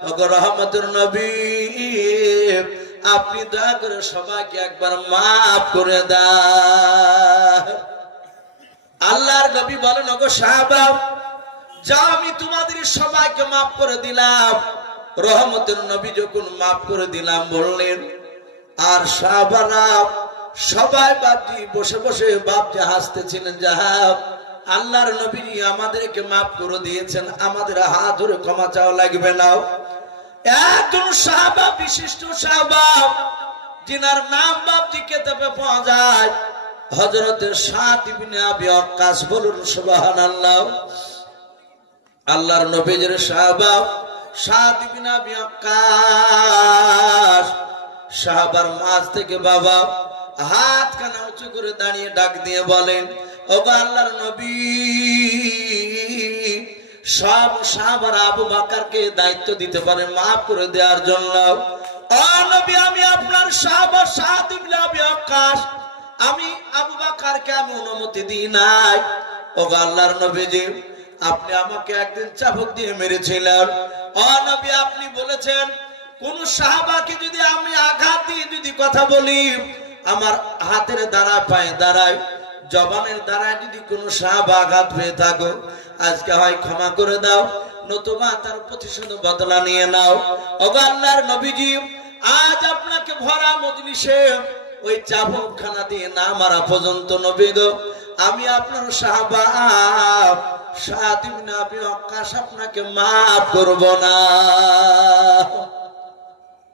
রহমতের নবী, আপনি দয়া করে সবাইকে একবার মাফ করে দেন। আল্লাহর নবী বলেন, ওগো সাহাবা, যা আমি তোমাদের সবাইকে মাফ করে দিলাম। রহমতের নবী যখন মাফ করে দিলাম বললেন, আর সাহাবারা সবাই বাপজি বসে বসে বাপজি হাসতেছিলেন, যাহা আল্লাহর নবী আমাদেরকে মাফ করে দিয়েছেন, আমাদের হাত ধরে ক্ষমা চাওয়া লাগবে না। একজন সাহাবা, বিশিষ্ট সাহাবা, যিনার নাম বাপজি কিতাবে পাওয়া যায়, হযরত সাদ ইবনে আবি ওয়াক্কাস। বলুন সুবহানাল্লাহ। আল্লাহর নবীর সাহাবা সাদ ইবনে আবি ওয়াক্কাস, সাহাবার মাঝ থেকে বাবা হাত কানা উঁচু করে দাঁড়িয়ে ডাক দিয়ে বলেন, ওগো আল্লাহর নবী, সব সাহাবারা আবু বকরকে দায়িত্ব দিতে পারে মাফ করে দেওয়ার জন্য। ও নবী, আমি আপনার সাহাবা সাদ ইবনে আবি ওয়াক্কাস, আমি আবু বকরকে আমি অনুমতি দিই নাই। ওগো আল্লাহর নবীজি, আপনি আমাকে একদিন চাবুক দিয়ে মেরেছিলেন। ও নবী, আপনি বলেছেন কোন সাহাবাকে যদি আমি আঘাত দিয়ে যদি কথা বলি, আমার হাতের দ্বারা পায়ে দাঁড়ায় জবানের দ্বারা যদি কোন সাহাবা আঘাত হয়ে থাকো, আজকে হয় ক্ষমা করে দাও, নতুবা তার প্রতিশোধ বদলা নিয়ে নাও। ওগো আল্লাহর নবীজি, আজ আপনাকে ভরা মজলিসে ওই চাবুকখানা দিয়ে না মারা পর্যন্ত নবী গো, আমি আপনার সাহাবা সাদ ইবনে আবি ওয়াক্কাস আপনাকে মাফ করব না।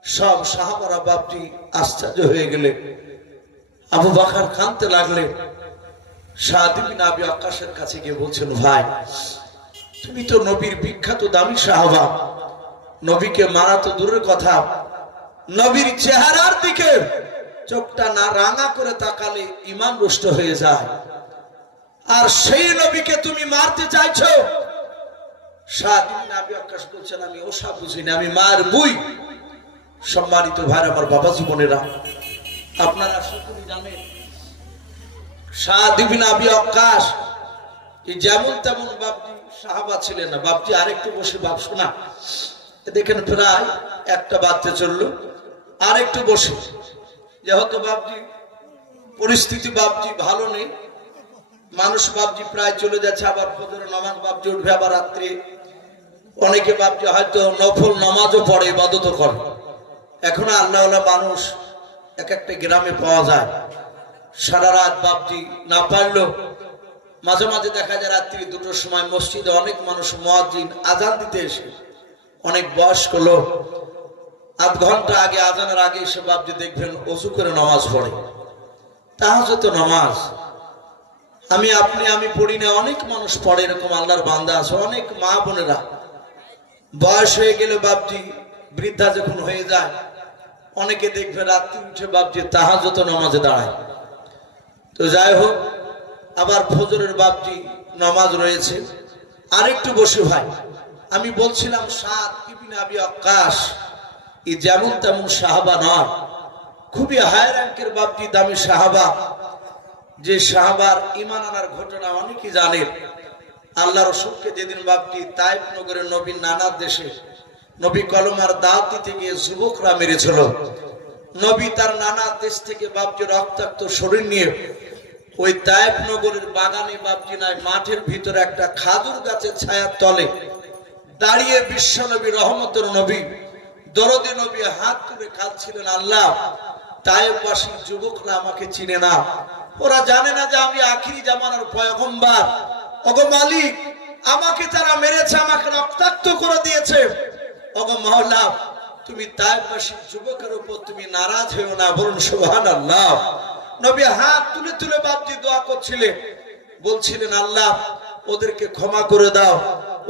সব সাহাবারা বাপজি আশ্চর্য হয়ে গেলে, আবু বকর কাঁদতে লাগলে। সাদ ইবনে আবি ওয়াক্কাসের কাছে গিয়ে বলছেন, ভাই, তুমি তো নবীর বিখ্যাত দামি সাহাবা, নবীকে মারা তো দূরের কথা, নবীর চেহারার দিকে চোখটা না রাঙা করে তাকালে ঈমান নষ্ট হয়ে যায়, আর সেই নবীকে তুমি মারতে চাইছো। সাদ ইবনে আবি ওয়াক্কাস বলছেন, আমি ওসব বুঝি না, আমি মারবই। সম্মানিত ভাই, আমার বাবা জীবনেরা, আপনারা সকলেই জানেন সাদ ইবনে আবি ওয়াক্কাস যেমন তেমন বাপজি সাহাবা ছিলেন না। বাপজি আরেকটু বসে বাপ শোনা, দেখেন প্রায় একটা বাজতে চললো, আরেকটু বসে, যেহেতু বাপজি পরিস্থিতি বাপজি ভালো নেই, মানুষ বাপজি প্রায় চলে যাচ্ছে, আবার ফজরের নামাজ বাপজি উঠবে, আবার রাত্রে অনেকে বাপজি হয়তো নফল নামাজও পড়ে, ইবাদতও করে। এখন আল্লাহওয়ালা মানুষ এক একটা গ্রামে পাওয়া যায়, সারা রাত বাপজি না পারলো, মাঝে মাঝে দেখা যায় রাত্রি 2টোর সময় মসজিদে অনেক মানুষ মুয়াজ্জিন আজান দিতে এসে, অনেক বয়স্ক লোক আধ ঘন্টা আগে আজানের আগে এসে বাপজি দেখবেন ওযু করে নামাজ পড়ে, তাহাজ্জুদ নামাজ। আমি পড়ি না, অনেক মানুষ পড়ে, এরকম আল্লাহর বান্দা আছে। অনেক মা বোনেরা বয়স হয়ে গেলে বাপজি, বৃদ্ধা যখন হয়ে যায়, অনেকে দেখবে রাত্রি উঠে বাপজি তাহাজ্জুদ নামাজে দাঁড়ায়। তো যাই হোক, আবার ফজরের বাপজি নামাজ রয়েছে। আরেকটু বসে ভাই, আমি বলছিলাম সাদ ইবনে আবি ওয়াক্কাস যেমন তেমন সাহাবা নয়, খুবই হাই র্যাঙ্কের বাপজি দামি সাহাবা। যে সাহাবার ঈমান আনার ঘটনা অনেকেই জানেন। আল্লাহ রাসূলকে যেদিন বাপজি তায়েফ নগরের নবীর নানা দেশে নবী কলমার দাওয়াত দিতে গিয়ে যুবকরা মেরেছিল, নবী তার নানা দেশ থেকে বাপজি রক্তাক্ত শরীর নিয়ে ওই তায়েফ নগরের বাগানে বাপজি নাই, মাঠের ভিতরে একটা খাজুর গাছের ছায়ার তলে দাঁড়িয়ে বিশ্ব নবী, রহমতের নবী, দরদী নবী হাত তুলে কাঁদছিলেন, আল্লাহ, তায়েফবাসী যুবকরা আমাকে চিনে না, ওরা জানে না যে আমি আখিরি জামানার পয়গম্বর। ওগো মালিক, আমাকে তারা মেরেছে, আমাকে রক্তাক্ত করে দিয়েছে। ওগো মাওলা, তুমি তায়েফবাসী যুবকের উপর তুমি নারাজ হও না। বলুন সুবহানাল্লাহ। নবী হাত তুলে তুলে বাপজি দোয়া করছিলেন, বলছিলেন, আল্লাহ, ওদেরকে ক্ষমা করে দাও,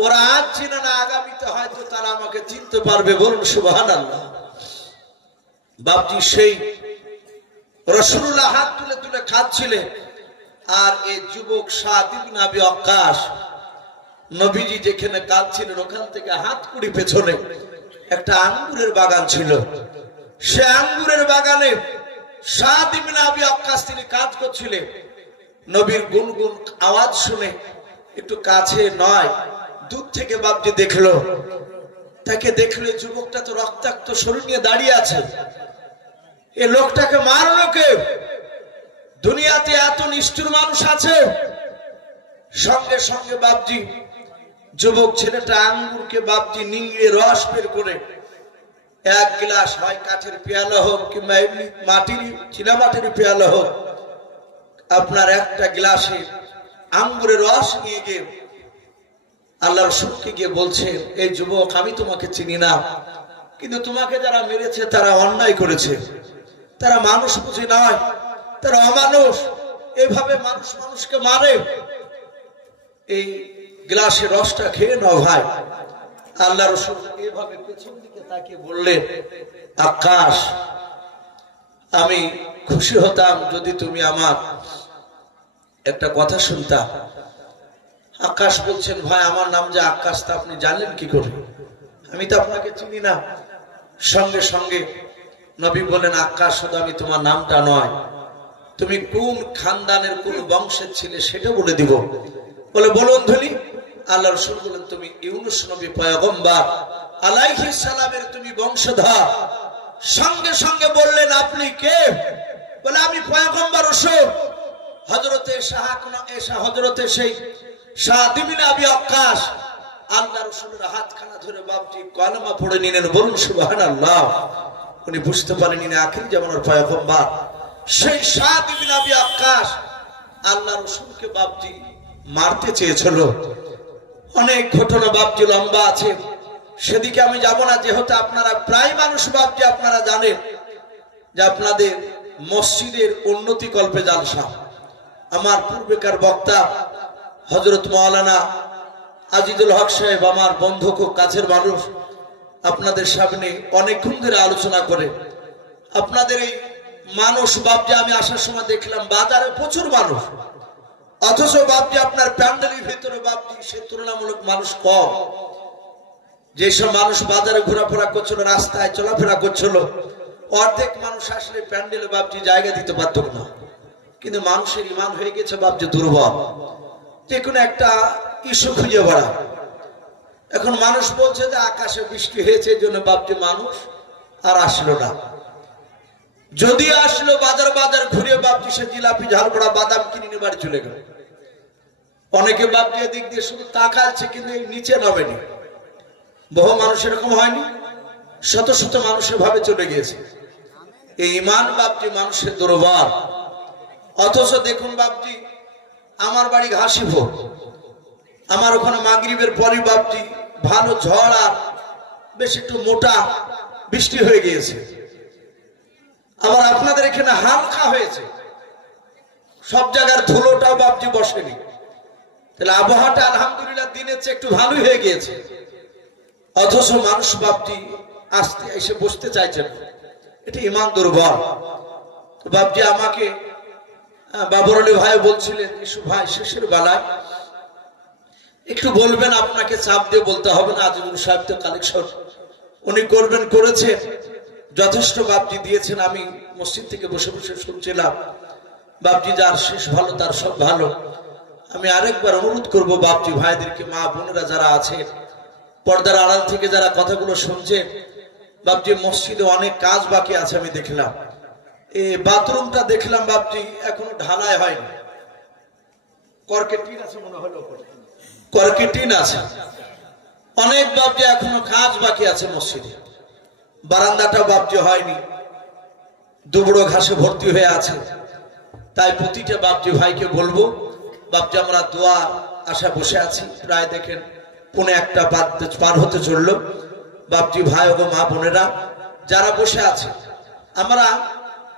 ওরা আজ চিনে না, আগামীতে হয়তো তারা আমাকে চিনতে পারবে। বলুন সুবহানাল্লাহ। বাপজি সেই রাসূলুল্লাহ হাত তুলে তুলে কাঁদছিলেন, আর এই যুবক সাদ ইবনে আবি ওয়াক্কাস নবীজি যেখানে কাঁদছিলেন ওখান থেকে হাত কুড়ি পেছনে একটা আঙ্গুরের বাগান ছিল, সে আঙ্গুরের বাগানে সাদ ইবনে আবি ওয়াক্কাস তিনি কাজ করছিলেন। নবীর গুনগুন আওয়াজ শুনে একটু কাছে নয় দূর থেকে বাপজি দেখলো তাকে দেখলে যুবকটা তো রক্তাক্ত শরীর নিয়ে দাঁড়িয়ে আছে, এ লোকটাকে মারলো কে? দুনিয়াতে এত নিষ্ঠুর মানুষ আছে। সঙ্গে সঙ্গে বাপজি যুবক ছেলেটা আঙ্গুরকে বাপজি নিংড়ে রস বের করে এক গ্লাস, হয় কাঠের পেয়ালা হোক কিংবা এমনি মাটির চীনামাটির পেয়ালা হোক, আপনার একটা গ্লাসে আঙ্গুরের রস নিয়ে গিয়ে আল্লাহ রাসূলকে গিয়ে বলছে, এই যুবক, আমি তোমাকে চিনি না, কিন্তু তোমাকে যারা মেরেছে তারা অন্যায় করেছে, তারা মানুষ বুঝি নয়, তারা অমানুষ, এভাবে মানুষ মানুষকে মারে, এই গ্লাসের রসটা খেয়ে নাও ভাই। আল্লাহ রাসূল এভাবে পেছন দিকে তাকিয়ে বললেন, আকাশ, আমি খুশি হতাম যদি তুমি আমার একটা কথা শুনতা। আকাশ বলছেন, ভাই আমার নাম যে আকাশ তা আপনি জানেন কি করে? আমি তো আপনাকে চিনি না। সঙ্গে সঙ্গে নবী বলেন, আকাশ, শুধু আমি তোমার নামটা নয়, তুমি কোন খানদানের কোন বংশের ছিলে সেটা বলে দিব। বলে, বলুন ধনী। আল্লাহ রাসূল বলেন, তুমি ইউনূস নবী পয়গম্বর আলাইহিস সালামের তুমি বংশধর। সঙ্গে সঙ্গে বললেন, আপনি কে? বলে, আমি পয়গম্বর রাসূল হযরতে হযরতে সেই সাদ ইবনে আবি ওয়াক্কাস। আল্লাহ রাসূলের হাতখানা ধরে বাপজি কলমা পড়ে নিলেন। বলুন সুবহানাল্লাহ। উনি বুঝতে পারেননি আখির জামানার পয়গম্বর সেই সাদ ইবনে আবি ওয়াক্কাস আল্লাহ রাসূলকে বাপজি মারতে চেয়েছিল। অনেক ঘটনা বাপজি লম্বা আছে, সেদিকে আমি যাব না, যেহেতু আপনারা প্রায় মানুষ বাপজি আপনারা জানেন যে আপনাদের মসজিদের উন্নতি কল্পে জালসা। আমার পূর্বেকার বক্তা হযরত মাওলানা আজিজুল হক সাহেব, আমার বন্ধু, খুব কাছের মানুষ, আপনাদের সামনে অনেকক্ষণ ধরে আলোচনা করে। আপনাদের এই মানুষ বাপজি আমি আসার সময় দেখলাম বাজারে প্রচুর মানুষ, অথচ বাপজি আপনার প্যান্ডেলের ভিতরে বাপজি সে তুলনামূলক মানুষ কম। যেসব মানুষ বাজারে ঘোরাফেরা করছিল, রাস্তায় চলাফেরা করছিল, অর্ধেক মানুষ আসলে প্যান্ডেলে বাপজি জায়গা দিতে পারত না। কিন্তু মানুষের ইমান হয়ে গেছে বাপজি দুর্বল, যে কোনো একটা ইস্যু খুঁজে বেড়া। এখন মানুষ বলছে যে আকাশে বৃষ্টি হয়েছে, এই জন্য বাপজি মানুষ আর আসলো না। যদি আসলো বাজার বাজার ঘুরে বাপজি সে জিলাপি, ঝালপড়া, বাদাম কিনে নিয়ে বাড়ি চলে গেল। অনেকে বাপজি এদিক দিয়ে শুধু তাকাচ্ছে, কিন্তু নিচে নামেনি। বহু মানুষ এরকম হয়নি, শত শত মানুষের ভাবে চলে গিয়েছে। এই ইমান বাপজি মানুষের দুর্বল। অথচ দেখুন বাপজি, আমার বাড়ি ঘাসিপুর, আমার ওখানে মাগরিবের পরে বাপজি ভালো ঝড় আর বেশ একটু মোটা বৃষ্টি হয়ে গিয়েছে। আবার আপনাদের এখানে হালকা হয়েছে, সব জায়গার ধুলোটাও বাপজি বসেনি। তাহলে আবহাওয়াটা আলহামদুলিল্লাহ দিনের চেয়ে একটু ভালোই হয়ে গিয়েছে। অথচ মানুষ বাপজি আসতে এসে বসতে চাইছেন, এটা ইমান দুর্বল। তো বাপজি আমাকে বাবর আলী ভাই বলছিলেন, ইসু ভাই শেষের বেলায় একটু বলবেন, আপনাকে চাপ দিয়ে বলতে হবে না, আজিজুল সাহেব তো কালেকশন উনি করবেন, করেছেন, যথেষ্ট বাপজি দিয়েছেন। আমি মসজিদ থেকে বসে বসে শুনছিলাম। বাপজি যার শেষ ভালো তার সব ভালো। আমি আরেকবার অনুরোধ করব বাপজি ভাইদেরকে, মা বোনেরা যারা আছে, পর্দার আড়াল থেকে যারা কথাগুলো শুনছেন, বাপজি মসজিদে অনেক কাজ বাকি আছে। আমি দেখলাম এই বাথরুমটা দেখলাম বাপজি এখনো ঢালাই হয়নি, কর্কেটিন আছে মনে হলো, কর্কেটিন আছে, অনেক বাপজি এখনো কাজ বাকি আছে মসজিদে। বারান্দাটা বাপজি হয়নি, দুবড়ো ঘাসে ভর্তি হয়ে আছে। তাই প্রতিটা বাপজি ভাইকে বলবো, বাপজি আমরা দোয়া আশা বসে আছি, প্রায় দেখেন 1:15 পার হতে চললো। বাপজি ভাই ও মা বোনেরা যারা বসে আছে, আমরা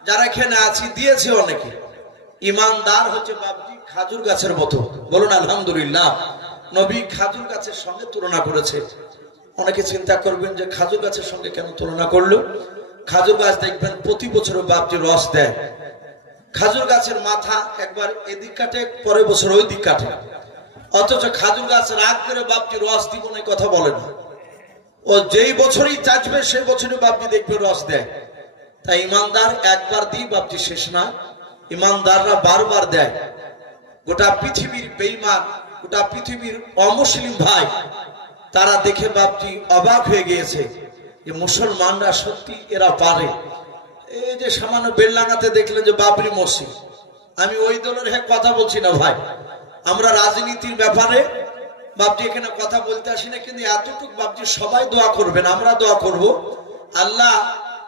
যারা এখানে আছি, দিয়েছে অনেকে। ইমানদার হচ্ছে বাপজি খাজুর গাছের মতো। বলুন আলহামদুলিল্লাহ। নবী খাজুর গাছের সঙ্গে তুলনা করেছে। অনেকে চিন্তা করবেন যে খাজুর গাছের সঙ্গে কেন তুলনা করলো? খাজুর গাছ দেখবেন প্রতি বছর বাপজি রস দেয়। খাজুর গাছের মাথা একবার এদিক কাটে, পরের বছর ওই দিক কাটে। অথচ খাজুর গাছ রাগ করে বাপজি রস দিব না কথা বলে না। ও যেই বছরই চাচবে সেই বছরই বাপজি দেখবে রস দেয়। তাই ইমানদার একবার দিই বাপজি শেষ না, ইমানদাররা বারবার দেয়। গোটা পৃথিবীর বেঈমান, গোটা পৃথিবীর অমুসলিম ভাই তারা দেখে বাপজি অবাক হয়ে গিয়েছে যে মুসলমানরা সত্যি এরা পারে। এই যে সামান্য বেলডাঙ্গাতে দেখলেন যে বাবরি মসজিদ, আমি ওই দলের হয়ে কথা বলছি না ভাই, আমরা রাজনীতির ব্যাপারে বাপজি এখানে কথা বলতে আসি না, কিন্তু এতটুকু বাপজি সবাই দোয়া করবেন, আমরা দোয়া করব, আল্লাহ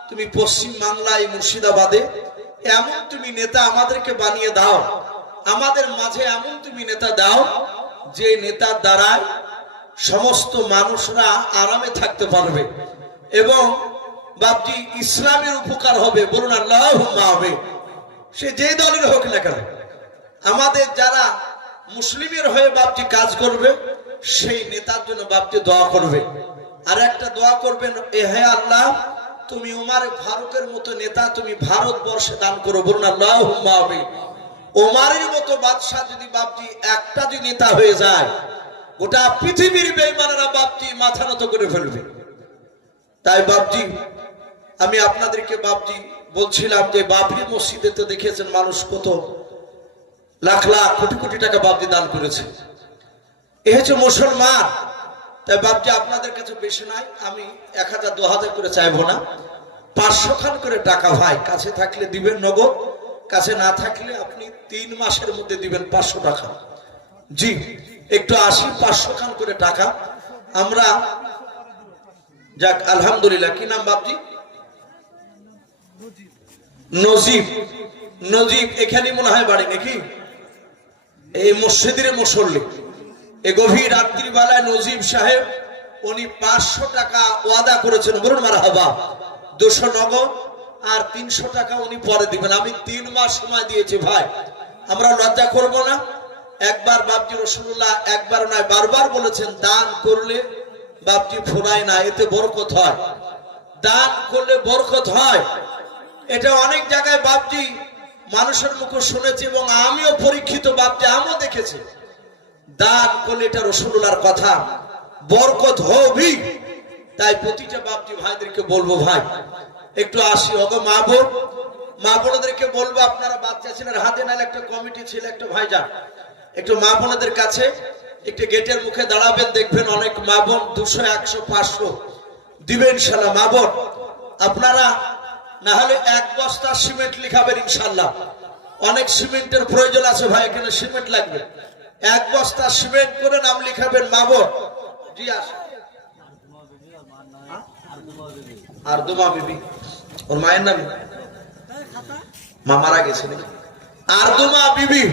তুমি পশ্চিম বাংলায় মুর্শিদাবাদে এমন তুমি নেতা আমাদেরকে বানিয়ে দাও, আমাদের মাঝে এমন তুমি নেতা দাও যে নেতার দ্বারায় সমস্ত মানুষরা আরামে থাকতে পারবে এবং বাপজি ইসলামের উপকার হবে। বলুন আল্লাহুম্মা আমিন। সে যে দলের হোক না কেন, আমাদের যারা মুসলিমের হয়ে বাপজি কাজ করবে সেই নেতার জন্য বাপজি দোয়া করবে। আর একটা দোয়া করবেন, এ হে আল্লাহ তুমি উমার ফারুকের মতো নেতা তুমি ভারতবর্ষে দান করো। বলুন আল্লাহুম্মা আমিন। ওমারের মতো বাদশাহ যদি বাপজি একটা যদি নেতা হয়ে যায়, গোটা পৃথিবীর বেঈমানেরা বাপজি মাথা নত করে ফেলবে। তাই বাপজি আমি আপনাদেরকে বাপজি বলছিলাম যে বাবরি মসজিদে তো দেখেছেন মানুষ কত লাখ লাখ কোটি কোটি টাকা বাপজি দান করেছে, এ হচ্ছে মুসলমান। তাই বাপজি আপনাদের কাছে বেশি নাই, আমি 1000 2000 করে চাইবো না, 500 খান করে টাকা ভাই, কাছে থাকলে দিবেন নগদ, কাছে না থাকলে আপনি 3 মাসের মধ্যে দিবেন 500 টাকা। জি একটু আসি, 500 খান করে টাকা আমরা, যাক আলহামদুলিল্লাহ। কি নাম বাপজি? নজিব। নজিব এখানে মনে হয় বাড়ি নাকি? এই মসজিদের মুসল্লি। এই গভীর রাত্রি বেলায় নজিব সাহেব উনি 500 টাকা ওয়াদা করেছেন। বলুন মারহাবা। 200 নগদ আর 300 টাকা উনি পরে দিবেন। আমি 3 মাস সময় দিয়েছি ভাই, আমরা লজ্জা করব না। একবার বাপজি রাসূলুল্লাহ একবার নয় বারবার বলেছেন, দান করলে বাপজি ফুরায় না, এতে বরকত হয়। দান করলে বরকত হয়। এটা অনেক জায়গায় বাপজি মানুষের মুখে শুনেছি এবং আমিও পরীক্ষিত বাপজি আমিও দেখেছি। দান করলে এটা রাসূলুল্লাহর কথা, বরকত হবে। তাই প্রতিটা বাপজি ভাইদেরকে বলবো, ভাই একটু আসি। ওগো মা বোন, মা বোনদেরকে বলবো, আপনারা বাচ্চা ছেলের হাতে নালে একটা কমিটি ছিল একটা ভাইজান, একটু মা বোনদের কাছে একটু গেটের মুখে দাঁড়াবেন, দেখবেন অনেক মা বোন 200 100 500 দিবেন ইনশাআল্লাহ। মা বোন আপনারা না হলে 1 বস্তা সিমেন্ট লিখাবেন ইনশাআল্লাহ। অনেক সিমেন্টের প্রয়োজন আছে ভাই, এখানে সিমেন্ট লাগবে। 1 বস্তা সিমেন্ট করে নাম লিখাবেন মা বোন। জি আসে। আর দুমা বিবি, ওর মায়ের নাম মা মারা গেছে নাকি? আর দুমা বিবি,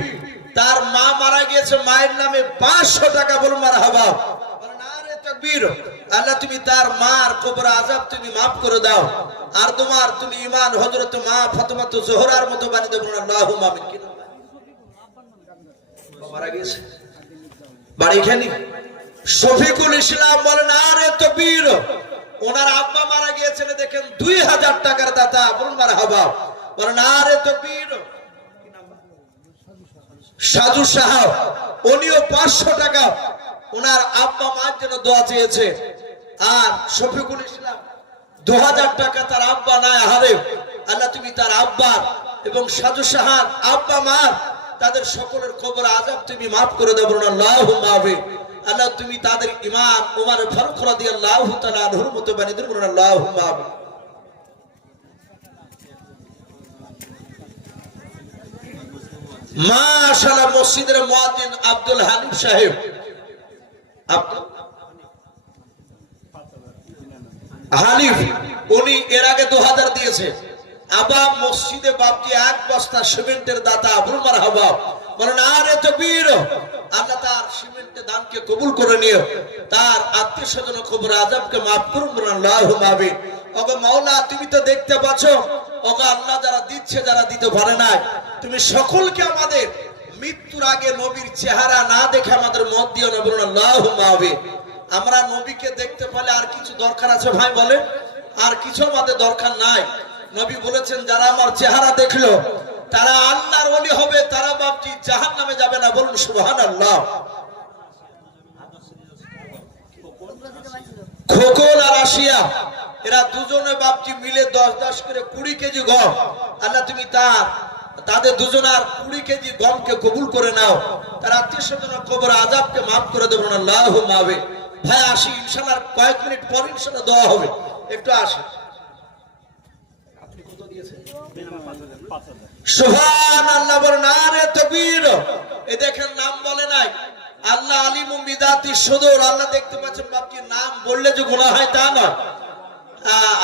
তার মা মারা গিয়েছে, মায়ের নামে 500 টাকা। বলুন মারহাবা। নারে তাকবীর। আল্লাহ তুমি তার মার কবর আযাব তুমি maaf করে দাও। আর তোমার তুমি ঈমান হযরত মা ফাতেমা জোহরার মতো বানিয়ে দাও। বলুন আল্লাহুম্মা আমিন। কি মারা গেছে বাড়ি খানি শফিকুল ইসলাম। বলেন নারে তাকবীর। ওনার আব্বা মারা গিয়েছেন, দেখেন 2000 টাকার দাতা। বলুন মারহাবা। বলেন নারে তাকবীর। সাজু সাহেব উনিও 500 টাকা ওনার আব্বা মার জন্য দোয়া চেয়েছে। আর শফিকুল ইসলাম 2000 টাকা তার আব্বা নাই হারে। আল্লাহ তুমি তার আব্বা এবং সাজু সাহার আব্বা মার তাদের সকলের কবর আযাব তুমি maaf করে দাও। বলুন আল্লাহুম্মা আমিন। আল্লাহ তুমি তাদের ঈমান ওমর ফারুক রাদিয়াল্লাহু তাআলা আনহুর মতো বানিয়ে দিন। বলুন আল্লাহুম্মা আমিন। মাশাআল্লাহ মসজিদের মুয়াজ্জিন আব্দুল হানিফ সাহেব, আব্দুল হানিফ, উনি এর আগে 2000 দিয়েছে। আবার মসজিদে বাপজি 1 বস্তা সিমেন্টের দাতা। বলুন মারহাবা। বলেন আরে তাকবীর। আল্লাহ তার সিমেন্টের দানকে কবুল করে নিও, তার আত্মীয় স্বজন কবর আযাবকে maaf করুন। বলুন আল্লাহুম্মা আমিন। ওগো মাওলা তুমি তো দেখতে পাচ্ছ, ওগো আল্লাহ যারা দিচ্ছে যারা দিতে পারে না, তুমি সকলকে আমাদের মৃত্যুর আগে নবীর চেহারা না দেখে আমাদের মত দিও না। বলুন আল্লাহুম্মা আমিন। আমরা নবীকে দেখতে পেলে আর কিছু দরকার আছে ভাই? বলেন আর কিছু আমাদের দরকার নাই। নবী বলেছেন যারা আমার চেহারা দেখলো তারা আল্লাহর ওলি হবে, তারা বাপজি জাহান্নামে যাবে না। বলুন সুবহানাল্লাহ। খোকন আর আসিয়া এরা দুজনে বাপজি মিলে 10-10 করে 20 কেজি গম, আল্লাহ তুমি তাদের দুজনার 20 কেজি গমকে কবুল করে নাও, তার আত্মীয় স্বজনের কবর আযাবকে maaf করে দেবেন। আল্লাহুম্মা আমিন। ভাই আসি ইনশাআল্লাহ, কয়েক মিনিট পর ইনশাআল্লাহ দোয়া হবে, একটু আসি। সুবহানাল্লাহ, বলেন নারে তাকবীর। এই দেখেন নাম বলে নাই, আল্লাহ আলিমুম বিযাতি সুদূর, আল্লাহ দেখতে পাচ্ছেন। বাপজি নাম বললে যে গুনাহ হয় তা নয়।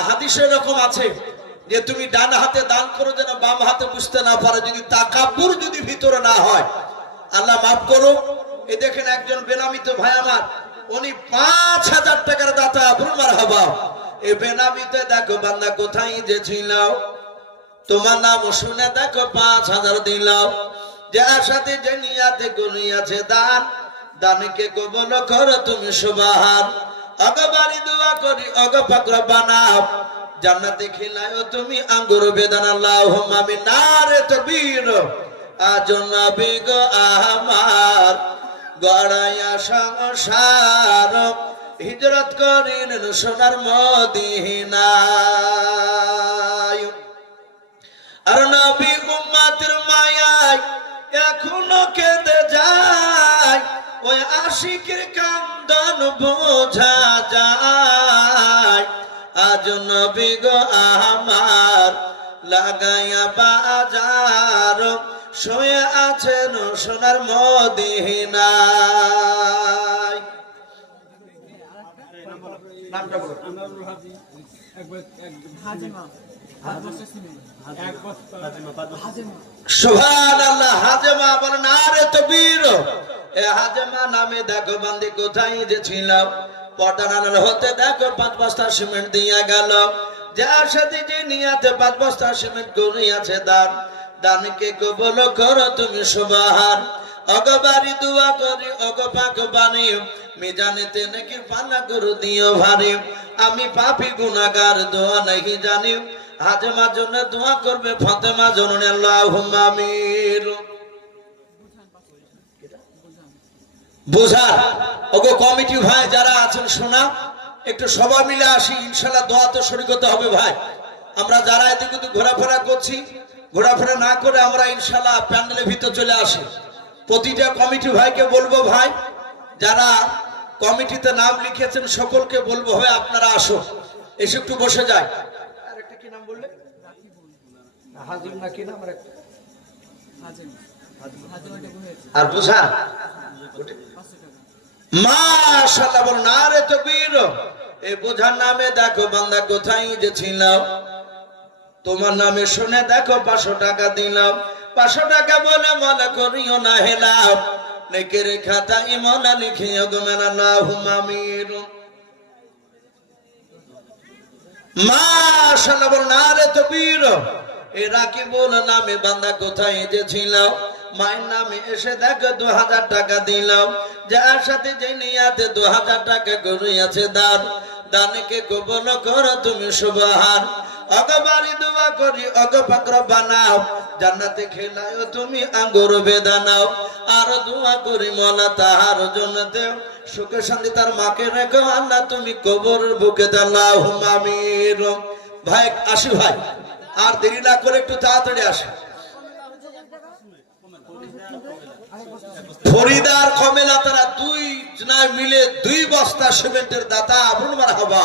হাদিসে এরকম আছে যে তুমি ডান হাতে দান করো যেন বাম হাতে বুঝতে না পারে, যদি তাকাব্বুর যদি ভিতরে না হয়, আল্লাহ মাফ করো। এই দেখেন একজন বেনামিত ভাই আমার, উনি 5000 টাকার দাতা, বলুন মারহাবা। এই বেনামিতে দেখো বান্দা কোথায় যে ছিল, তোমার নাম শুনে দেখো 5000 দিলাও, যে আশাতে যে নিয়াতে করিয়াছে দান, দানকে কবুল করো তুমি সুবহান। অগবারি দোয়া করি অগ পাক রব্বানা, জান্নাতে খিলায়ো তুমি আঙ্গুর বেদানা, আল্লাহুম্মা আমিন। নারে তাকবীর। আজ নবী গো আমার গড়াইয়া সংসার, হিজরত করিলেন সোনার মদিনায়। আর নবী উম্মতের মায়ায় এখনো কেঁদে যায়, ওই আশিকের কান্দন বোঝা যায়। আজ নবী গো আমার লাগাইয়া বাজার, শুয়ে আছেন সোনার মদিনায়। নামটা বলো। সুবহানাল্লাহ, হাজেমা, বলেন নারে তাকবীর। এ হাজেমা নামে দেখো বান্দি কোথায় যে ছিল, পটানার হতে দেখো 5 বস্তা সিমেন্ট দিয়া গেল, যার সাথে যে নিয়াতে 5 বস্তা সিমেন্ট করিয়াছে দান, দানকে কবুল করো তুমি সুবহান। অগবারি দোয়া করি অগ পাক বাণী, মিজানেতে নাকি পানা করে দিও ভারী। আমি পাপী গুনাহগার দোয়া নাহি জানি, হাজেমা জন্য দোয়া করবে ফাতেমা জননী, আল্লাহুম্মা আমিন। বুঝা ওগো কমিটি ভাই যারা আছেন শোনা, একটু সবাই মিলে আসি, ইনশাআল্লাহ দোয়াতে শরীক হতে হবে ভাই। আমরা যারা এদিকে ঘোরাফেরা করছি, ঘোরাফেরা না করে আমরা ইনশাআল্লাহ প্যান্ডেলের ভিতর চলে আসি। প্রতিটা কমিটি ভাইকে বলবো, ভাই যারা কমিটিতে নাম লিখেছেন সকলকে বলবো, হয় আপনারা আসো, এসে একটু বসে যায়। আর একটা কি নাম বললে? হাজিম না কি নাম? আর বুঝা মাশাআল্লাহ, বল নারে তাকবীর। এই বোঝার নামে দেখো বান্দা কোথায় যে ছিল, তোমার নামে শুনে দেখো 500 টাকা দিলাম। 500 টাকা বলে মনে করিও না হেলাম, নেকের খাতা ইমানা লিখিও গো মেনা, আল্লাহুম্মা আমিন। মাশাআল্লাহ, বল নারে তাকবীর। এই রাকিবুল নামে বান্দা কোথায় যে ছিল, মায়ের নামে এসে দেখো 2000 টাকা দিলাম, যার সাথে যে নিয়াতে 2000 টাকা করিয়াছে দান, দানকে কবুল করো তুমি সুবহান। অগবারি দোয়া করি অগ পাক রব্বানা, জান্নাতে খেলায়ো তুমি আঙ্গুর বেদানাও। আর দোয়া করি মওলা তাহার জন্নতে সুখে শান্তি তার মাকে রেখো, আল্লাহ তুমি কবরের বুকে দাও, আল্লাহুম্মা আমিন। ভাই আসি ভাই, আর দেরি না করে একটু তাড়াতাড়ি আসি। ফরিদার কমেলা তারা 2 জনা মিলে 2 বস্তা সিমেন্টের দাতা, বলুন মারহাবা।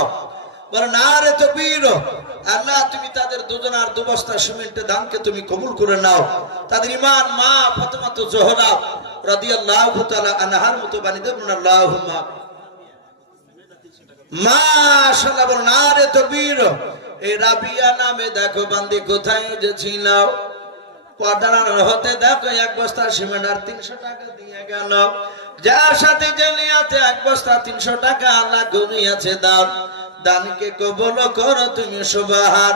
বলেন নারে তাকবীর। আল্লাহ তুমি তাদের দুজনার 2 বস্তা সিমেন্টের দানকে তুমি কবুল করে নাও। তাদের ঈমান মা ফাতেমা জোহরা রাদিয়াল্লাহু তাআলা আনহার মতো বানিয়ে দেন, আল্লাহুম্মা। মাশাআল্লাহ, বলেন নারে তাকবীর। এই রাবিয়া নামে দেখো বান্দি কোথায় যে ছিল, পটানার হতে দেখো 1 বস্তা সিমেন্ট আর 300 টাকা দিয়ে গেল, যার সাথে যে নিয়াতে 1 বস্তা 300 টাকা আল্লাহ গুনিয়াছে দান, দানকে কবুল করো তুমি সুবহান।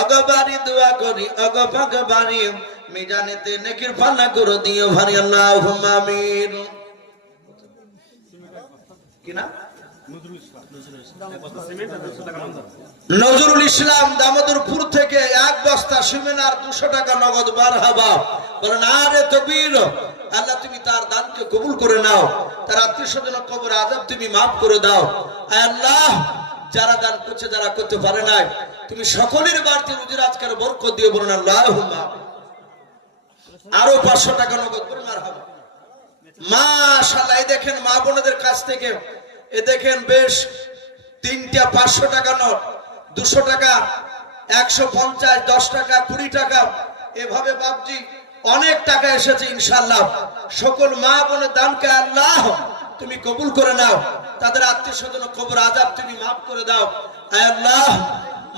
অগবারি দোয়া করি অগ পাক বাড়ি, মিজানেতে নেকির পানা করে দিও ভারী, আল্লাহুম্মা আমিন। কি না? নজরুল ইসলাম দামোদরপুর থেকে 1 বস্তা সিমেন্ট আর 200 টাকা নগদ, মারহাবা। বলেন নারে তাকবীর। আল্লাহ তুমি তার দানকে কবুল করে নাও, তার আত্মীয়-স্বজনের কবরে আযাব তুমি maaf করে দাও। আয় আল্লাহ, যারা দান করছে যারা করতে পারে না, তুমি সকলের বাড়িতে রুজি রাজকের বরকত দিও, বলেন আল্লাহুম্মা। আরো 500 টাকা নগদ, বলেন মারহাবা। মাশাআল্লাহ, এই দেখেন মা বোনদের কাছ থেকে এ দেখেন বেশ 3টা 500 টাকা নোট, 200 টাকা, 150, 10 টাকা, 20 টাকা, এভাবে বাপজি অনেক টাকা এসেছে। ইনশাআল্লাহ সকল মা বোনের দানকে আল্লাহ তুমি কবুল করে নাও, তাদের আত্মীয় স্বজন কবর আযাব তুমি মাফ করে দাও। আয় আল্লাহ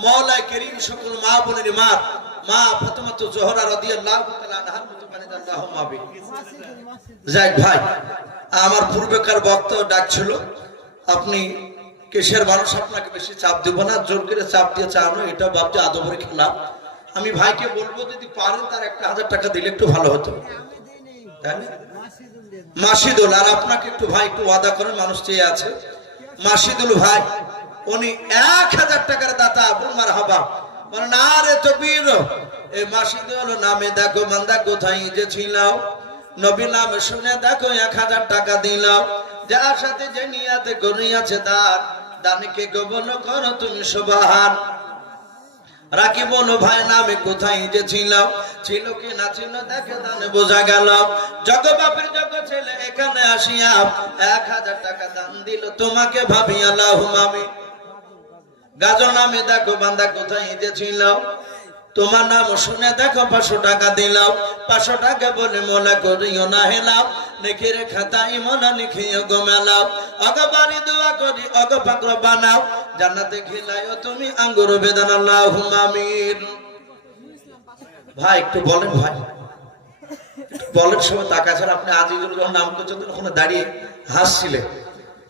মাওলাই করিম সকল মা বোনের মা ফাতেমা জোহরা রাদিয়াল্লাহু তাআলা আনহার মতো করে আল্লাহুম্মা আমিন। যাই ভাই, আমার পূর্বেকার বক্তা ডাকছিল, আপনি কেশের মানুষ, আপনাকে বেশি চাপ দেব না, জোর করে চাপ দিয়ে চানো এটা বাপজি আদবের খেলাফ। আমি ভাইকে বলবো যদি পারেন তার 1000 টাকা দিলে একটু ভালো হতো। মাসিদুল, আর আপনাকে একটু ভাই একটু ওয়াদা করেন, মানুষ চেয়ে আছে। মাসিদুল ভাই উনি 1000 টাকার দাতা, বল মারহাবা, বলেন আরে তকবীর। এই মাসিদুল নামে দেখো বান্দা কোথায় যে ছিলাও, নবী নাম শুনে দেখো 1000 টাকা দিলাও, যার সাথে যে নিয়াতে করিয়াছে তার দানকে গোপন করো তুমি সুবহান। রাকিব ভাই নামে কোথায় যে ছিলাও, ছিল কি না ছিল দেখে দানে বোঝা গেল, জগ বাপের জগ ছেলে এখানে আসিয়া 1000 টাকা দান দিল তোমাকে ভাবি আল্লাহুম্মা আমিন। গাজর নামে দেখো বান্দা কোথায় যে ছিল, তোমার নাম শুনে দেখো 500 টাকা দিলাও, 500 টাকা বলে মোলা করিও না হেলাও, নেকির খাতায় মোলা লিখিও গো মেলাও, অগ বাড়ি দোয়া করি অগ পাকড় বানাও, জান্নাতে খিলাইও তুমি আঙ্গুর বেদান আল্লাহুম্মা আমিন। ভাই একটু বলেন, ভাই বলেন, সবাই তাকাছেন, আপনি আজিজুল যখন নাম করছেন ওখানে দাঁড়িয়ে হাসছিলেন,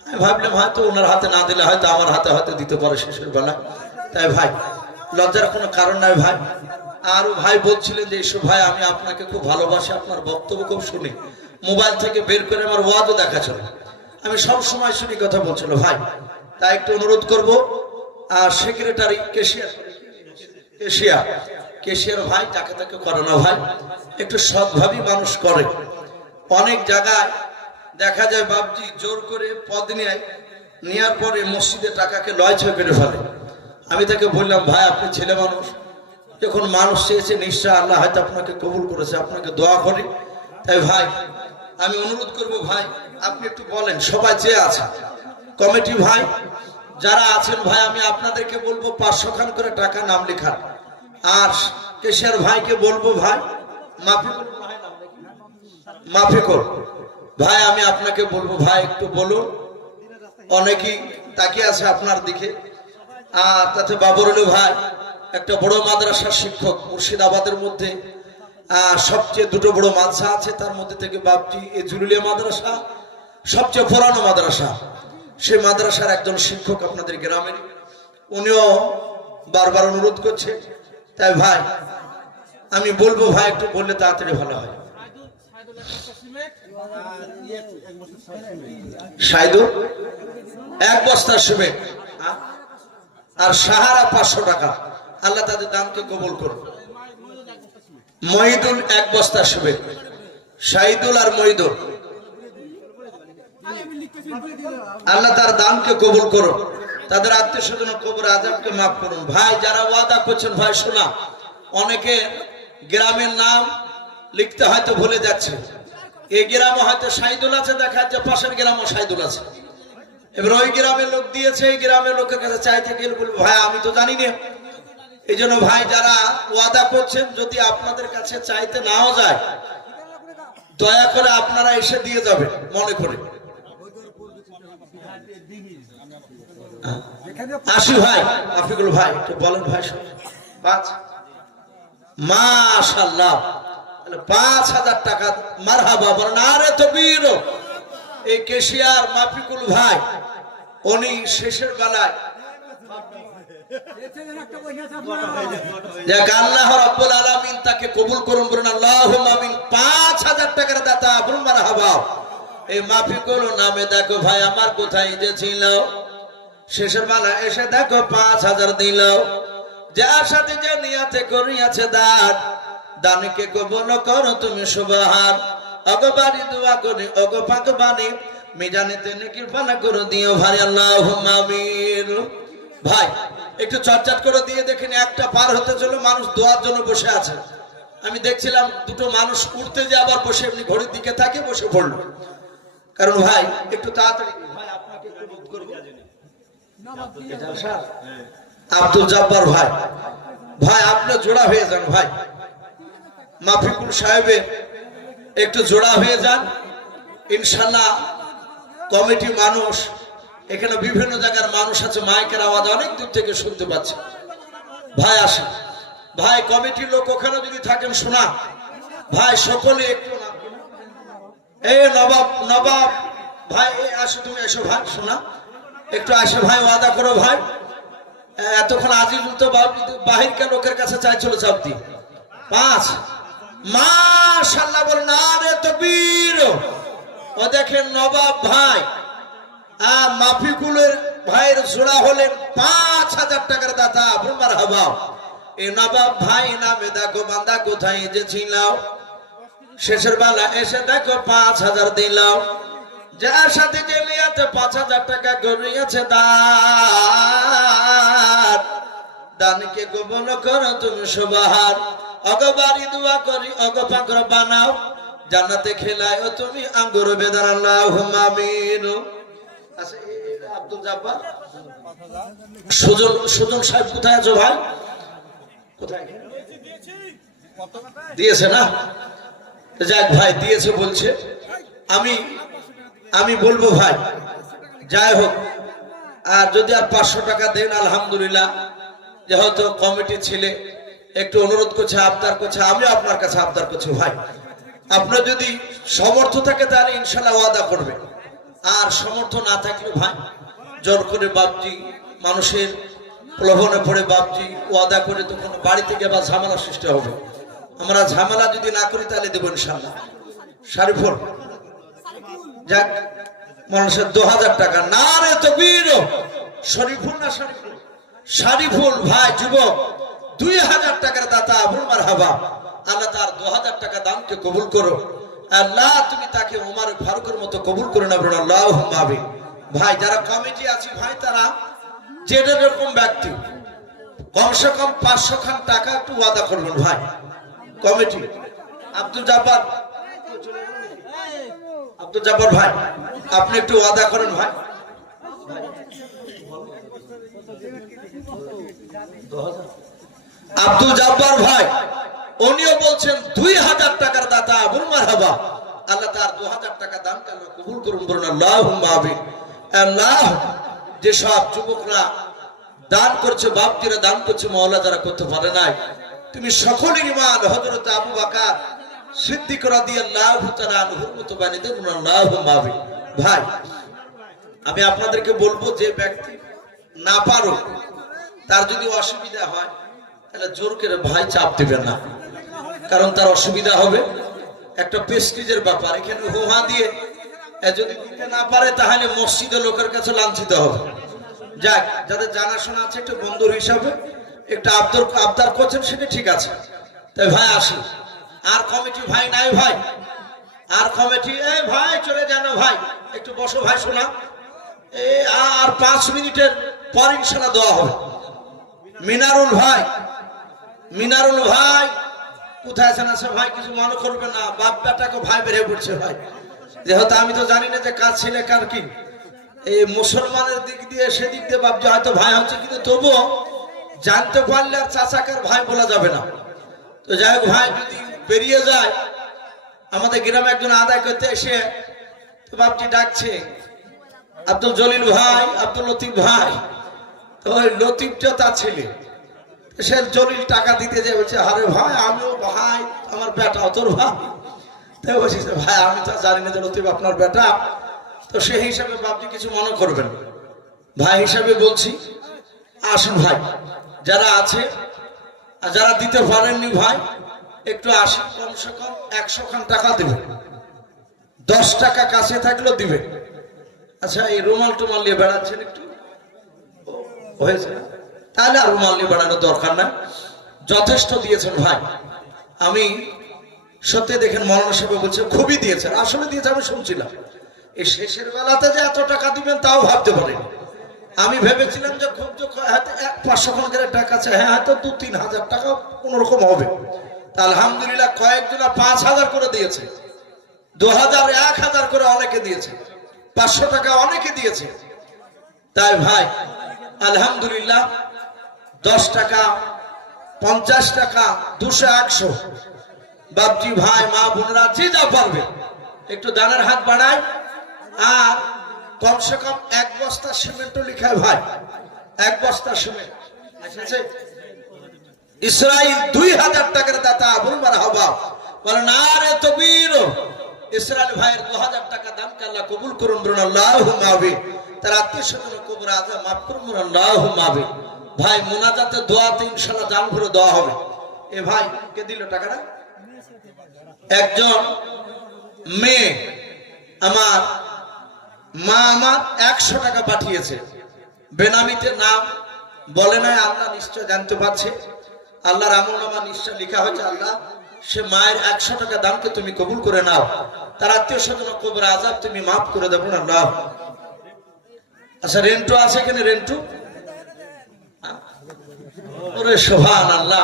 আমি ভাবলাম হয়তো ওনার হাতে না দিলে হয়তো আমার হাতে হয়তো দিতে পারে শেষের বেলা। তাই ভাই লজ্জার কোনো কারণ নাই ভাই। আরো ভাই বলছিলেন যে এসব ভাই আমি আপনাকে খুব ভালোবাসি, আপনার বক্তব্য খুব শুনি, মোবাইল থেকে বের করে আমার ওয়াদও দেখাচ্ছিল, আমি সব সময় শুনি কথা বলছিল ভাই। তাই একটু অনুরোধ করব, আর সেক্রেটারি কেশিয়ার ভাই যাকে তাকে করে না ভাই, একটু সৎভাবেই মানুষ করে। অনেক জায়গায় দেখা যায় বাপজি জোর করে পদ নেওয়ার পরে মসজিদে টাকাকে লয়ছয় করে ফেলে। আমি তাকে বললাম ভাই আপনি ছেলে মানুষ, যখন মানুষ চেয়েছে নিশ্চয় আল্লাহ হয়তো আপনাকে কবুল করেছে, আপনাকে দোয়া করি। তাই ভাই আমি অনুরোধ করব ভাই আপনি একটু বলেন, সবাই চেয়ে আছে কমিটি ভাই যারা আছেন ভাই, আমি আপনাদেরকে বলবো 500 খান করে টাকা নাম লেখান, আর কেশিয়ার ভাইকে বলবো ভাই মাফিকুল ভাই আমি আপনাকে বলবো ভাই একটু বলুন, অনেকেই তাকিয়ে আছে আপনার দিকে। আর তাতে বাবরুল ভাই একটা বড় মাদ্রাসার শিক্ষক, মুর্শিদাবাদের মধ্যে সবচেয়ে দুটো বড় মাদ্রাসা আছে, তার মধ্যে থেকে বাপজি এই জুলুলিয়া মাদ্রাসা সবচেয়ে পুরানো মাদ্রাসা, সেই মাদ্রাসার একজন শিক্ষক আপনাদের গ্রামের, উনিও বারবার অনুরোধ করছে। তাই ভাই আমি বলবো ভাই একটু বললে তাড়াতাড়ি ভালো হয়। সাইদু 1 বস্তা সিমেন্ট আর সাহারা 500 টাকা, আল্লাহ তাদের দানকে কবুল করুন। মহিদুল 1 বস্তা সিমেন্ট, সাইদুল আর মহিদুল, আল্লাহ তার দানকে কবুল করুন, তাদের আত্মীয় স্বজন কবর আযাবকে মাফ করুন। ভাই যারা ওয়াদা করছেন ভাই শোনা, অনেকে গ্রামের নাম লিখতে হয়তো ভুলে যাচ্ছে, এই গ্রামে হয়তো সাইদুল আছে, দেখা যাচ্ছে পাশের গ্রামও সাইদুল আছে, এবার ওই গ্রামের লোক দিয়েছে, এই গ্রামের লোকের কাছে চাইতে গেলে বলবো ভাই আমি তো জানি না। এই জন্য ভাই যারা ওয়াদা করছেন যদি আপনাদের কাছে চাইতে নাও যায়, দয়া করে আপনারা এসে দিয়ে যাবেন মনে করে। আসি ভাই আফিকুল ভাই একটু বলেন ভাই। 5 মাশাআল্লাহ 5000 টাকা মারহাবা বলেন আরে তাকবীর। এই কেশিয়ার মাফিকুল ভাই উনি শেষের বেলায় আল্লাহ রাব্বুল আলামিন তাকে কবুল করুন, বলুন আল্লাহুম্মা আমিন। 5000 টাকার দাতা বলুন মারহাবা। এই মাফিকুল নামে দেখো ভাই আমার কোথায় যে ছিল, শেষের বেলা এসে দেখো 5000 দিল, যার সাথে যে নিয়াতে করিয়াছে দান দানকে কবুল করো তুমি সুবহান। অগবারি দোয়া করি অগ পাক বাণী মিজানেতে নেকির পানা করে দিও ভাই আল্লাহুম্মা আমিন। ভাই একটু চটচট করে দিয়ে দেখেন, একটা পার হতে চলো মানুষ দোয়ার জন্য বসে আছে। আমি দেখছিলাম দুটো মানুষ উঠতে যে আবার বসে এমনি ঘড়ির দিকে থাকে বসে পড়লো, কারণ ভাই একটু তাড়াতাড়ি ভাই আপনাকে একটু অনুরোধ করব আব্দুল জব্বার ভাই, ভাই আপনি জোড়া হয়ে যান ভাই, মাফিকুল সাহেবের একটু জোড়া হয়ে যান ইনশাল্লাহ। কমিটি মানুষ, এখানে বিভিন্ন জায়গার মানুষ আছে, মাইকের আওয়াজ অনেক দূর থেকে শুনতে পাচ্ছে। ভাই আসেন ভাই, কমিটির লোক ওখানে যদি থাকেন শোনা ভাই, সকলে একটু এই নবাব নবাব ভাই আসো, তুমি এসো ভাই, শোনা একটু আসে ভাই, ওয়াদা করো ভাই। এতক্ষণ আজিজুল তো বাহিরকে লোকের কাছে চাইছিল চাপতি 5 মাশাআল্লাহ বল না রে তকবীর। ও দেখেন নবাব ভাই মাফিকুলের ভাইয়ের জোড়া হলেন 5000 টাকার দাতা, মারহাবা। এই নবাব ভাই নামে দেখো বান্দা কোথায় যে ছিলাও, শেষের বেলা এসে দেখো 5000 দিলাও, যার সাথে যে লিয়াতে 5000 টাকা করিয়াছে দান, দানকে গোপন করো তুমি সুবহান, অগবারি দোয়া করি অগ পাকর বানাও, জান্নাতে খেলায় ও তুমি আঙ্গুর বেদার, আল্লাহুম্মা আমিন। আচ্ছা আব্দুল জব্বার সুজন সাহেব কোথায় আছো ভাই? কোথায় দিয়েছে না? যাক ভাই দিয়েছে বলছে, আমি বলবো ভাই যাই হোক, আর যদি আর 500 টাকা দেন আলহামদুলিল্লাহ। যেহেতু কমিটির ছেলে একটু অনুরোধ করছে, আবদার করছে, আমি আপনার কাছে আবদার করছি ভাই, আপনার যদি সমর্থ থাকে তাহলে ইনশাল্লাহ ওয়াদা করবে, আর সমর্থ না থাকলে ভাই জোর করে বাপজি মানুষের প্রলোভনে পড়ে বাপজি ওয়াদা করে তো কোনো বাড়ি থেকে আবার ঝামেলা সৃষ্টি হবে। আমরা ঝামেলা যদি না করি তাহলে দেবো ইনশাল্লাহ। শারিফুল যাক মানুষের 2000 টাকা না রে তকবীর। শরীফুল না শরীফুল? শারিফুল ভাই যুবক 2000 টাকার দাতা, মারহাবা। আল্লাহ তার 2000 টাকা দানকে কবুল করো, আল্লাহ তুমি তাকে ওমর ফারুকের মতো কবুল করে না, বলুন আল্লাহুম্মা আমিন। ভাই যারা কমিটি আছে ভাই, তারা যে রকম ব্যক্তি কমসে কম 500 খান টাকা একটু ওয়াদা করবেন ভাই। কমিটি আব্দুল জব্বার, আব্দুল জব্বার ভাই আপনি একটু ওয়াদা করেন ভাই। আব্দুল জব্বার ভাই উনিও বলছেন 2000 টাকার দাতা, আবুল মারহাবা। আল্লাহ তার 2000 টাকা দান আল্লাহ কবুল করুন, বলুন আল্লাহুম্মা আমিন। আল্লাহ যে সব যুবকরা দান করছে, বাপজিরা দান করছে, মাওলা যারা করতে পারে নাই, তুমি সকলের ইমান হযরত আবু বকর সিদ্দিক রাদিয়াল্লাহু তাআলা আনহুর মতো বানিয়ে দেন, বলুন আল্লাহুম্মা আমিন। ভাই আমি আপনাদেরকে বলবো, যে ব্যক্তি না পারো তার যদি অসুবিধা হয় তাহলে জোর করে ভাই চাপ দিবেন না, কারণ তার অসুবিধা হবে। একটা প্রেস্টিজের ব্যাপার, এখানে হুহা দিয়ে যদি দিতে না পারে তাহলে মসজিদের লোকের কাছে লাঞ্ছিত হবে। যাক যাদের জানাশোনা আছে একটু বন্ধুর হিসাবে একটু আবদার করছেন, সেটা ঠিক আছে। তাই ভাই আসি। আর কমিটি ভাই নাই ভাই, আর কমিটি এই ভাই চলে যান ভাই, একটু বসো ভাই, শোনা আর 5 মিনিটের পর ইনশাআল্লাহ দেওয়া হবে। মিনারুল ভাই, মিনারুল ভাই কোথায় আছেন? আছে ভাই, কিছু মনে করবে না, বাপ বেটাকে ভাই বেড়ে পড়ছে ভাই, যেহেতু আমি তো জানি না যে কার ছেলে কার কি, এই মুসলমানের দিক দিয়ে সেদিক দিয়ে বাপ যে হয়তো ভাই হচ্ছে, কিন্তু তবুও জানতে পারলে আর চাচাকার ভাই বলা যাবে না। তো যাই হোক ভাই যদি বেরিয়ে যায়, আমাদের গ্রামে একজন আদায় করতে এসে তো বাপজি ডাকছে, আব্দুল জলিল ভাই, আব্দুল লতিফ ভাই। তো ওই লতিফটা তার ছেলে, সে জলিল টাকা দিতে যে বলছে, আরে ভাই আমিও ভাই, আমার বেটা তোর ভাই। তাই বলছি ভাই আমি তো জানি না যে লতিফ আপনার বেটা। তো সেই হিসাবে বাপজি কিছু মনে করবেন, ভাই হিসাবে বলছি আসুন ভাই, যারা আছে আর যারা দিতে পারেননি ভাই একটু আসুন, কমসে কম 100 খান টাকা দেবেন, 10 টাকা কাছে থাকলেও দিবেন। আচ্ছা এই রুমাল টুমাল নিয়ে বেড়াচ্ছেন একটু হয়েছে, তাহলে আর রুমাল নিয়ে বেড়ানোর দরকার না, যথেষ্ট দিয়েছেন ভাই। আমি সত্যি দেখেন মৌলানা সাহেব বলছে খুবই দিয়েছেন, আসলে দিয়েছে, আমি শুনছিলাম। এই শেষের বেলাতে যে এত টাকা দিবেন তাও ভাবতে পারেন। আমি ভেবেছিলাম যে খুব 500 খান করে টাকা আছে, হ্যাঁ হয়তো 2-3 হাজার টাকা কোনোরকম হবে। তা আলহামদুলিল্লাহ কয়েকজনা 5000 করে দিয়েছে, 2000, 1000 করে অনেকে দিয়েছে, 500 টাকা অনেকে দিয়েছে। তাই ভাই আলহামদুলিল্লাহ 10 টাকা 50 টাকা 200 100 বাপজি ভাই মা বোনরা যে যা পারবে একটু দানের হাত বাড়ায়। আর কমসে কম 1 বস্তা সিমেন্টও লিখায় ভাই, 1 বস্তা সিমেন্ট আছে। ইসরাইল 2000 টাকার দাতা, বলুন মারহাবা, বলেন নারে তাকবীর। ইসরাইল ভাইয়ের 2000 টাকা দানকে আল্লাহ কবুল করুন, বলুন আল্লাহুম্মা আমিন। তার আত্মীয়-স্বজন কবর আযম মাফ করুন, বলুন আল্লাহুম্মা আমিন। ভাই মুনাজাতে দোয়াতে ইনশাআল্লাহ দান ভরে দেওয়া হবে। এ ভাই কে দিল টাকাটা? একজন মেয়ে আমার মা আমার 100 টাকা পাঠিয়েছে, বেনামিতে নাম বলে নাই, আল্লাহ নিশ্চয় জানতে পারছে, আল্লাহর আমলনামা নিশ্চয় লেখা হয়েছে। আল্লাহ সে মায়ের 100 টাকা দানকে তুমি কবুল করে নাও, তার আত্মীয়-স্বজন কবর আযাব তুমি মাফ করে দেবো না আল্লাহ। আচ্ছা রেন্টু আছে এখানে? রেন্টু ওরে সুবহানাল্লাহ।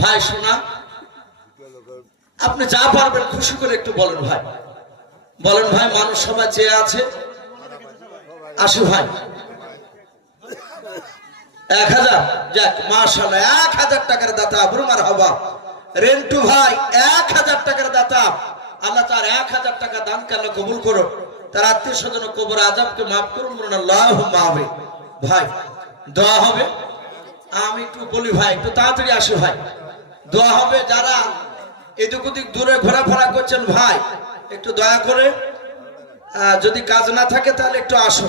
ভাই শোনা, আপনি যা পারবেন খুশি করে একটু বলেন ভাই, বলেন ভাই। মানুষ সবাই চেয়ে আছে, আসু ভাই 1000, যাক মাশাআল্লাহ 1000 টাকার দাতা, বলুন মারহাবা। রেন্টু ভাই 1000 টাকার দাতা, আল্লাহ তার 1000 টাকা দানকে আল্লাহ কবুল করুন, তার আত্মীয়-স্বজন কবর আযাবকে মাফ করুন, বলুন আল্লাহুম্মা আমিন। ভাই দোয়া হবে, আমি একটু বলি ভাই একটু তাড়াতাড়ি আসো ভাই, দোয়া হবে। যারা এদিক ওদিক দূরে ঘোরাফেরা করছেন ভাই একটু দয়া করে, যদি কাজ না থাকে তাহলে একটু আসো,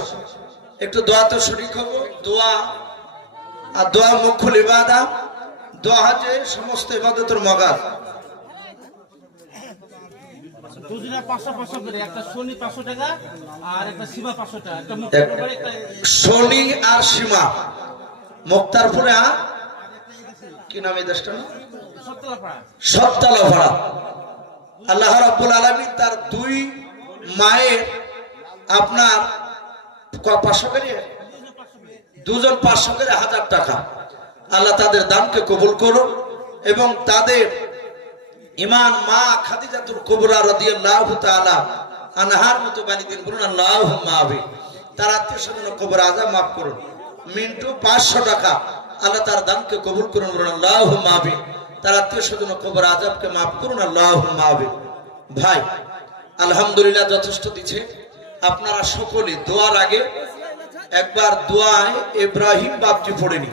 একটু দোয়া তো শরীক হবো। দোয়া আর দোয়া মুখ্য ইবাদত, দোয়া হচ্ছে সমস্ত ইবাদতের মগাজ। দুজনে 500 করে, একটা শনি 500 টাকা আর একটা সীমা 500 টাকা, একটা শনি আর সীমা মুক্তারপুরে। কি নাম এই দেশটা? সত্তালাপাড়া। আল্লাহ রাব্বুল আলামিন তার 2 মায়ের আপনার 500 করে, দুজন 500 করে 1000 টাকা, আল্লাহ তাদের দানকে কবুল করুন এবং তাদের ইমান মা খাদিজাতুল কুবরা রাদিয়াল্লাহু তাআলা আনহার মতো বানিয়ে দিন, বলুন আল্লাহুম্মা আমিন। তার আত্মীয়-স্বজন কবর আযাব মাফ করুন। মিন্টু 500 টাকা, আল্লাহ তার দানকে কবুল করুন, বলুন আল্লাহুম্মা আমিন। তার আত্মীয়-স্বজন কবর আযাবকে মাফ করুন, আল্লাহুম্মা আমিন। ভাই আলহামদুলিল্লাহ যথেষ্ট দিচ্ছে। আপনারা সকলে দোয়ার আগে একবার দোয়ায় ইব্রাহিম বাপজি পড়ে নি,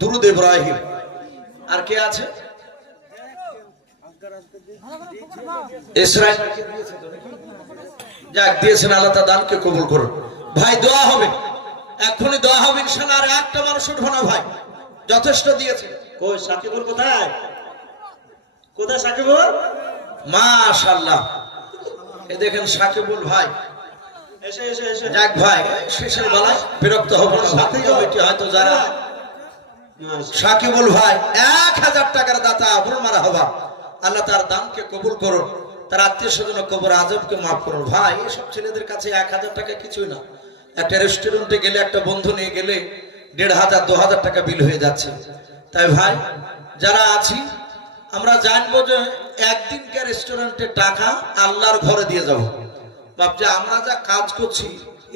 দুরুদ ইব্রাহিম। আর কে আছে? ইসরাইল যাক দিয়েছেন, আল্লাহ তার দানকে কবুল করুন। ভাই দোয়া হবে, এখনই দোয়া হবে ইনশাআল্লাহ। আর একটা মানুষ উঠবো না ভাই, যথেষ্ট দিয়েছে। কই সাকিবুল কোথায়? কোথায় সাকিবুল? মাশাআল্লাহ, এই দেখেন সাকিবুল ভাই এসে এসে এসে। যাক ভাই শেষের বেলায় বিরক্ত হবো না, সাথে কমিটি হয়তো যারা। সাকিবুল ভাই 1000 টাকার দাতা, বলুন মারহাবা। আল্লাহ তার দানকে কবুল করুন, তার আত্মীয়-স্বজন কবর আযাবকে মাফ করুন। ভাই এসব ছেলেদের কাছে 1000 টাকা কিছুই না। একটা রেস্টুরেন্টে গেলে, একটা বন্ধু নিয়ে গেলে 1500 2000 টাকা বিল হয়ে যাচ্ছে। তাই ভাই যারা আছি আমরা জানবো যে একদিনকার রেস্টুরেন্টের টাকা আল্লাহর ঘরে দিয়ে যাব। বাপজি আমরা যা কাজ করছি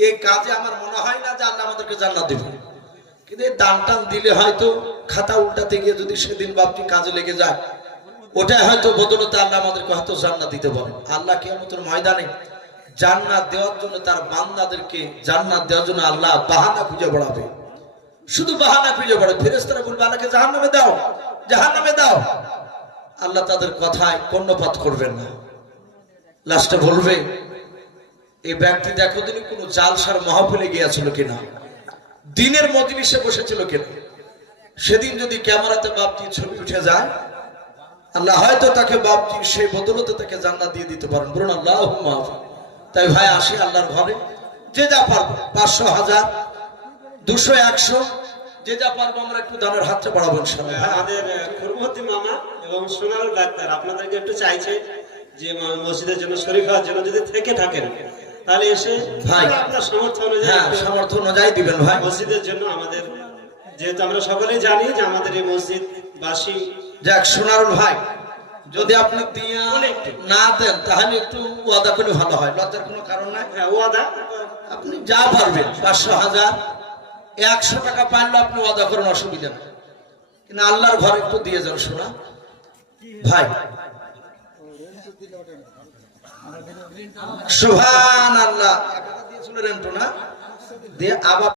এই কাজে আমার মনে হয় না যে আল্লাহ আমাদেরকে জান্নাত দেবে, কিন্তু এই দান টান দিলে হয়তো খাতা উল্টাতে গিয়ে যদি সেদিন বাপজি কাজে লেগে যায়, ওটা হয়তো বদলতে আল্লাহ আমাদেরকে হয়তো জান্নাত দিতে পারে। আল্লাহ কিয়ামতের ময়দানে জান্নাত দেওয়ার জন্য তার বান্দাদেরকে জান্নাত দেওয়ার জন্য আল্লাহ বাহানা খুঁজে বেড়াবে, শুধু বাহানা খুঁজে বেড়াবে। ফেরেশতারা বলবে আল্লাহকে জাহান্নামে দাও, জাহান্নামে দাও। আল্লাহ তাদের কথায় কর্ণপাত করবেন না। লাস্টে বলবে এই ব্যক্তি দেখো তিনি কোন জালসার মাহফিলে গিয়েছিল কিনা, দিনের মজলিসে বসেছিল কিনা। সেদিন যদি ক্যামেরাতে বাপজি ছবি উঠে যায়, আল্লাহ হয়তো তাকে বাপজি সেই বদলতে তাকে জান্নাত দিয়ে দিতে পারেন, বলুন আল্লাহুম্মা আমিন। তাই ভাই আসি আল্লাহর ঘরে, যে যা পারবো 500 1000 200 100 যে যা পারবো আমরা একটু দানের হাতটা বাড়াবো ইনশাআল্লাহ। আমাদের খুরমতি মামা এবং সোনারুল ডাক্তার আপনাদেরকে একটু চাইছে যে মসজিদের জন্য শরীফ হওয়ার জন্য যদি থেকে থাকেন তাহলে এসে ভাই আপনার সামর্থ্য অনুযায়ী, হ্যাঁ সামর্থ্য অনুযায়ী দিবেন ভাই মসজিদের জন্য। আমাদের যেহেতু আমরা সকলেই জানি যে আমাদের এই মসজিদ বাসী। যাক সোনারুল ভাই যদি আপনি দিয়া না দেন তাহলে একটু ওয়াদা করলে ভালো হয়, লজ্জার কোনো কারণ নাই। হ্যাঁ ওয়াদা আপনি যা পারবেন 500 1000 100 টাকা পাইলে আপনি ওয়াদা করেন, অসুবিধা নেই, কিন্তু আল্লাহর ঘরে একটু দিয়ে যান শোনা ভাই। সুবহানাল্লাহ, 1 টাকা দিয়েছিল রেন্টু না দিয়ে আবার